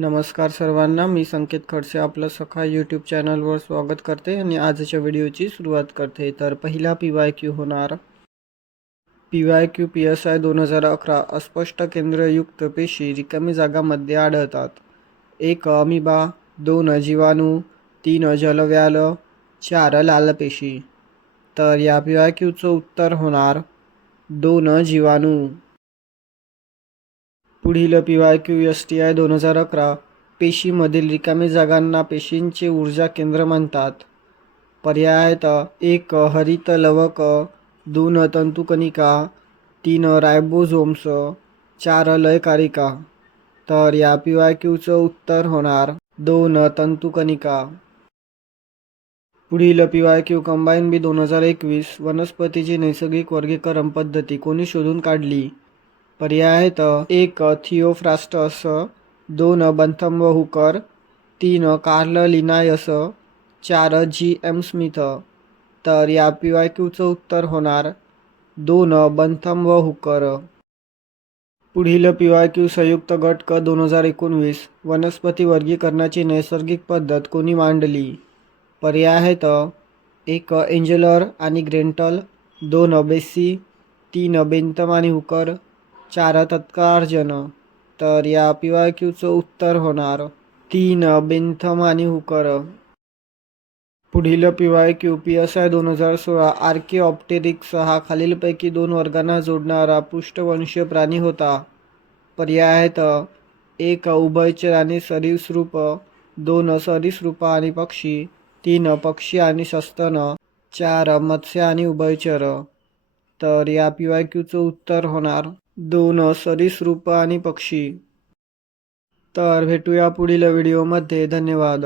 नमस्कार सर्वांना मी संकेत खडसे आपलं सखा यूट्यूब चॅनलवर स्वागत करते आणि आजच्या व्हिडिओची सुरुवात करते. तर पहिला पी वाय क्यू होणार. P Y Q P S I दोन हजार अकरा अस्पष्ट केंद्रयुक्त पेशी रिकामी जागामध्ये आढळतात. एक अमिबा दोन जीवाणू तीन जलव्याल चार लाल पेशी. तर या पी वाय क्यूचं उत्तर होणार. दोन जीवाणू. पुढील P Y Q S T I दोन हजार अकरा पेशीमधील रिकामी जागांना पेशींचे ऊर्जा केंद्र म्हणतात. पर्यायत एक हरित लवक दोन तंतुकणिका तीन रायबोझोम्स चार लयकारिका. तर या पी वाय क्यूचं उत्तर होणार दोन तंतुकणिका. पुढील P Y Q combine B दोन हजार एकवीस वनस्पतीची नैसर्गिक वर्गीकरण पद्धती कोणी शोधून काढली? पर्याय आहेत एक थिओफ्रास्टस दोन बंथम हुकर तीन कार्ल लिनायस चार जी एम स्मिथ. तर या पी वाय क्यूचं उत्तर होणार दोन बंथम व हुकर पुढील पी वाय क्यू संयुक्त गट क दोन हजार एकोणवीस वनस्पती वर्गीकरणाची नैसर्गिक पद्धत कोणी मांडली? पर्याय आहेत एक एंजलर आणि ग्रेंटल दोन बेसी तीन बेंतम आणि हुकर चार तत्कार्जन तर या पी वाय क्यूचं उत्तर होणार. तीन बेंथम आणि हुकर. पुढील P Y Q P S I दोन हजार सोळा आर्किऑप्टेरिक्स हा खालीलपैकी दोन वर्गांना जोडणारा पृष्ठवंशीय प्राणी होता. पर्याय आहेत. एक उभयचर आणि सरीसृप. दोन सरीसृप आणि पक्षी. तीन पक्षी आणि सस्तन चार मत्स्य आणि उभयचर. तर या पी वाय क्यूचं उत्तर होणार. दोन सरीसृप आणि पक्षी. तर भेटूया पुढील व्हिडिओमध्ये धन्यवाद.